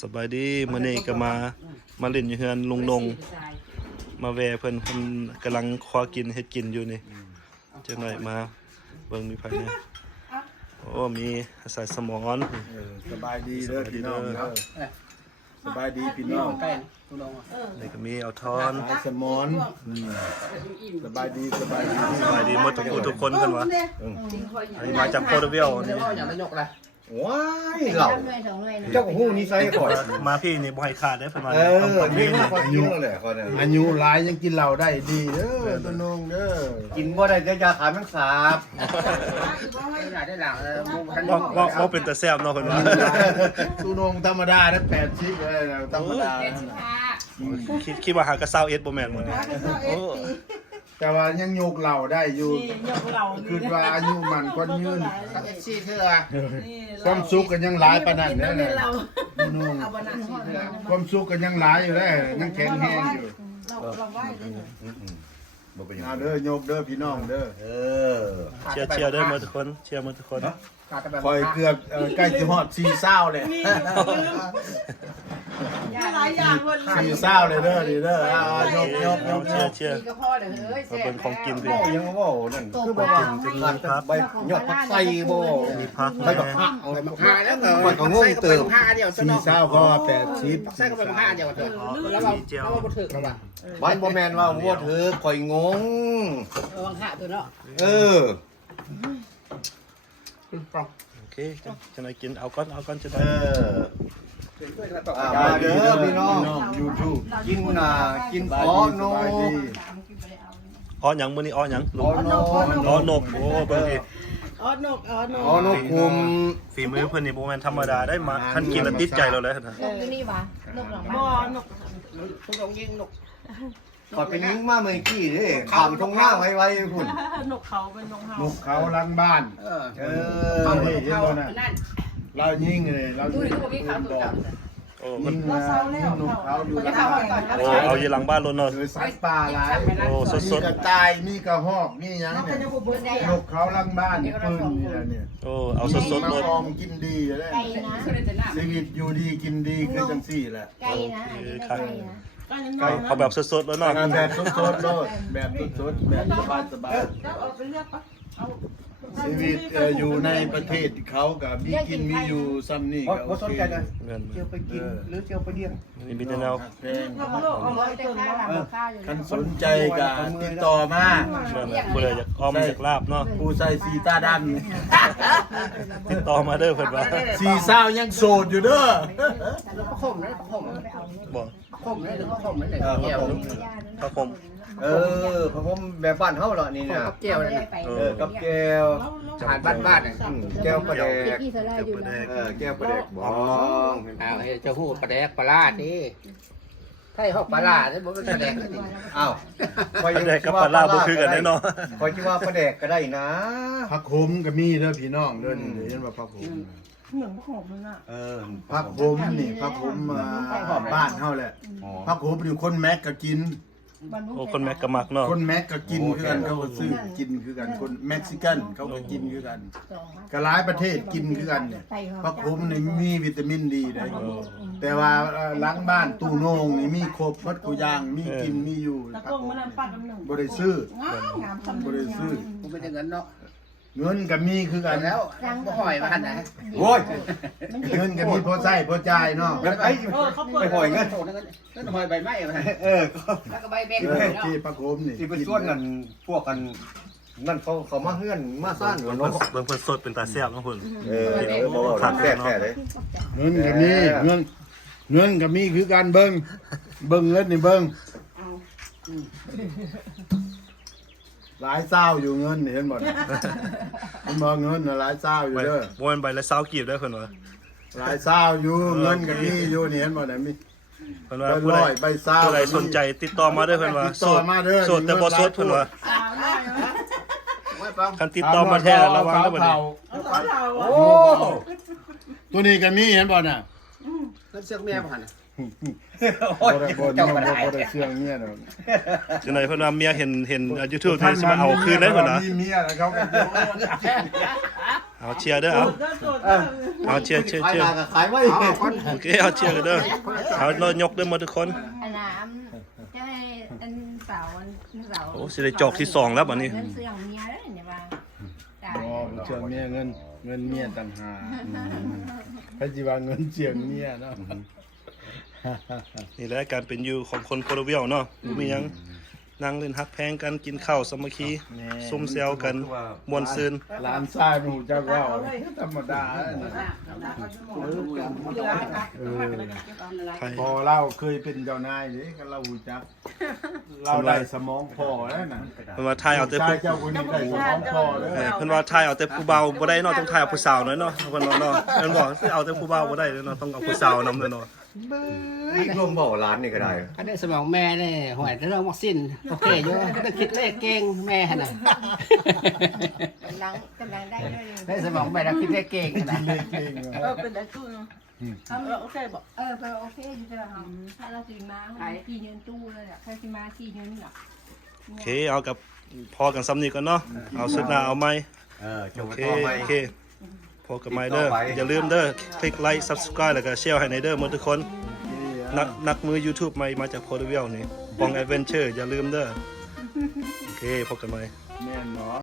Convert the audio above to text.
สบายดีมื้อนี้ก็มาเล่นอยู่เฮือนลุงนงมาแวะเพิ่นกำลังคว้ากินเฮ็ดกินอยู่นี่จังได๋มาเบิ่งมีไผเนี่ยโอ้มีสายสมอนสบายดีเด้อพี่น้องเด้อสบายดีพี่น้องนี่ก็มีเอาทอนสมอนสบายดีหมดทุกคนเพิ่นว่าอันนี้มาจากโคโดเวลนี่ ว้ายเหล่าเจ้าหู้นี่ใส่ก่อนมาพี่นี่บ่ให้ขาดเด้อเพิ่นว่านี่มาพอกินแล้วแหละคนอายุหลายยังกินเหล้าได้ดีเด้อตัวนงเด้อกินบ่ได้จะยาขามันสาบว่าเป็นตาแซ่บเนาะเพิ่นว่าตัวนงธรรมดาได้80เลยธรรมดาคิดว่าหากระเซาเอ็ดบ่แม่นหมดโอ้แต่ว่ายังโยกเหล่าได้อยู่คือว่าอายุมันก็ยืน4เทื่อความสุขก็ยังหลายปานนั้นเด้อนุ่งความสุขก็ยังหลายอยู่เด้อยังแข็งแรงอยู่เอาเด้อโยกเด้อพี่น้องเด้อเชียร์เด้อหมดทุกคนเชียร์หมดทุกคนคอยเกือบใกล้จะฮอด420เลยหลายอย่างวัน420เลยเด้อดีเด้อยกเชียร์ก็พอเด้อเฮ้ยแซ่บเป็นของกินพี่ยังว่านั่นคือบ่ว่าขาดใบยอดผักไส้บ่มีผักใบบักผักใบบักผักแล้วก็งงเติม420ก็80ใส่ก็เป็นผ้าเดียวเถอะแล้วเราบ่ถึกแล้วว่ะบ้านบ่แม่นว่าบ่ถือข่อยงงบางหาตัวเนาะโอเคจะได้กินเอาก่อนจะได้มาเด้อพี่น้อง YouTube กินอ้อโนหยังมื้อนี้อ้อหยังอ้อนกโอ้เบิ่งดิอ้อนกคุมฝีมือเพิ่นนี่บ่แม่นธรรมดาได้มาคันกินแล้วติดใจเราเลยนะนกอยู่นี่ว่ะนกหลังบ้านนกยิงนกก่อนเป็นยิงมาเมื่อกี้เด้ขามทงหน้าไว้พุ่นนกเขาเป็นนกเฮานกเขาหลังบ้านนี่เห็นบ่น่ะเรายิงเลยเราดูดิเขามีขาวตัวจับโอ้มันเราเศร้าแล้วนกเขาอยู่โอ้เอาอยู่หลังบ้านรถเนาะสัตว์ป่าหลายโอ้สดๆมีกระต่ายมีกระหอกมีหยังเนี่ยนกเขาหลังบ้านนี่ปืนนี่แหละเนี่ยโอ้เอาสดๆรถออมกินดีเลยชีวิตอยู่ดีกินดีคือจังซี่แหละไก่นะเอาแบบสดๆแล้วเนาะแบบสดๆเลยแบบสดๆแบบสบายชีวิตอยู่ในประเทศเขากับมีกินมีอยู่ซ้ำนี่ก็โอเคเที่ยวไปกินหรือเที่ยวไปเลี้ยงนี่มีแต่แนวท่านสนใจก็ติดต่อมาผู้ใดอยากอ้อมอยากลาบเนาะผู้ใส่สีตาดติดต่อมาเด้อเพิ่นว่า40ยังโสดอยู่เด้อขมเลยขมบ่ขมเลยขมเลยแก้วพระคมพระคมแบบบ้านเฮาเหรอนี่นะแก้วนั่นกับแก้วจานบ้านๆน่ะแก้วปลาแดกแก้วปลาแดกบองเจ้าฮู้ปลาแดกปลาลาดนี่ใช่ฮอกปลาลาดนี่บ่เป็นปลาแดกอ้าวปลาแดกกับปลาลาบ่คือกันแน่นอนคอยคิดว่าปลาแดกก็ได้นะผักขมก็มีเด้อพี่น้องเด้อนี่เห็นว่าผักขมเหมือนผักขมนั่นน่ะผักขมนี่ผักขมบ้านเฮาแหละผักขมอยู่คนแม็กก็กินโอ้คนแม็กก็มักเนาะคนแม็กก็กินคือกันเขาก็ซื้อกินคือกันคนเม็กซิกันเขาก็กินคือกันก็หลายประเทศกินคือกันเนี่ยผักขมนี่มีวิตามินดีได้แต่ว่าหลังบ้านตู้โน่งนี่มีครบหมดทุกอย่างมีกินมีอยู่บ่ได้ซื้อบ่ได้ซื้อบ่เป็นเงินเนาะเงินก็มีคือกันแล้วบ่หอยมาหั่นน่ะโอ้ยเงินก็มีพอใช้พอจ่ายเนาะไปหอยเงินหอยใบไม้มาแล้วก็ใบแบงที่ผักขมนี่ที่เป็นส่วนกันพวกกันนั่นเขามาเฮือนมาซ่านเพิ่นสดเป็นตาแซ่บเนาะเพิ่นบ่ว่าแท้ๆเลยเงินก็มีเงินก็มีคือกันเบิ่งเงินนี่เบิ่งหลายเศร้าอยู่เงินเห็นบ่มันบ่เงินหลายเศร้าอยู่เด้อบ่แม่นใบละ20กีบเด้อเพิ่นว่าหลายเศร้าอยู่เงินก็มีอยู่นี่เห็นบ่ได้มีเพิ่นว่าผู้ใดสนใจติดต่อมาเด้อเพิ่นว่าโสดแต่บ่สดเพิ่นว่าคันติดต่อมาแท้ระวังเด้อบัดนี้โอ้ตัวนี้ก็มีเห็นบ่น่ะนั่นเสือกแม่บ่หั่นน่ะบ่ได้เชื่อเมียเนาะจังได๋เพิ่นว่าเมียเห็น YouTube เพิ่นสิมาเอาคืนได้เพิ่นน่ะมีเมียแล้วเขาก็ เอาเชียร์เด้อเอาเชียร์ ขายหน้าก็ขายไว้ โอเคเอาเชียร์กันเด้อเอาเรายกเด้อหมดทุกคน อันน้ำจะให้อันเสาร์วันเสาร์ โอ้สิได้จอกที่2แล้วบัดนี้ เงินซื้อของเมียแล้วเนี่ยว่าจ่าย อ๋อเชื่อเมียเงินเมียต่างหากให้จีว่าเงินเจียงเมียเนาะ นี่แหละการเป็นอยู่ของคนโคโลเวียเนาะบ่มีหยังนั่งเล่นฮักแพงกันกินข้าวสามัคคีซุ่มแซวกันม่วนซื่น หลานชายหนูเจ้าก็ธรรมดา ไทย พอเราเคยเป็นเจ้านายเด้ก็เราหูจัก เราได้สมองพอแล้วนะ เพิ่นว่าไทยเอาแต่ ชา ผู้ ยเจ้าคนนี้ได้สมองพอแล้ว เพิ่นว่าไทยเอาแต่ผู้เบาบ่ได้เนาะต้องไทยเอาผู้สาวหน่อยเนาะเพิ่นว่าเนาะเพิ่นบอกเอาแต่ผู้เบาบ่ได้เนาะต้องเอาผู้สาวนำเนาะ รวมบอกร้านนี่ก็ได้ อันนี้สมองแม่เนี่ยหวยเรื่องวัคซีนโอเคอยู่ต้องคิดเลขเก่งแม่น่ะ กำลังได้ด้วย ได้สมองแม่เราคิดเลขเก่งนะ เป็นได้ตู้เนาะโอเคบอก ไปโอเคอยู่จะทำถ้าเราตีมากี่เงินตู้เลยอ่ะใครตีมากี่เงินหรอ โอเคเอากับพอกันซ้ำนี้ก่อนเนาะเอาสุดหน้าเอาไหม จ โอบ เค ต่อไป โอเคพอกันไหมเด้ออย่าลืมเด้อคลิกไลค์ Subscribe แล้วก็แชร์ให้ในเด้อหมดทุกคนนักมือ YouTube ใหม่มาจากโคโลเวียนี่ปองแอดเวนเจอร์อย่าลืมเด้อโอเคพบกันใหม่ แม่นเนาะ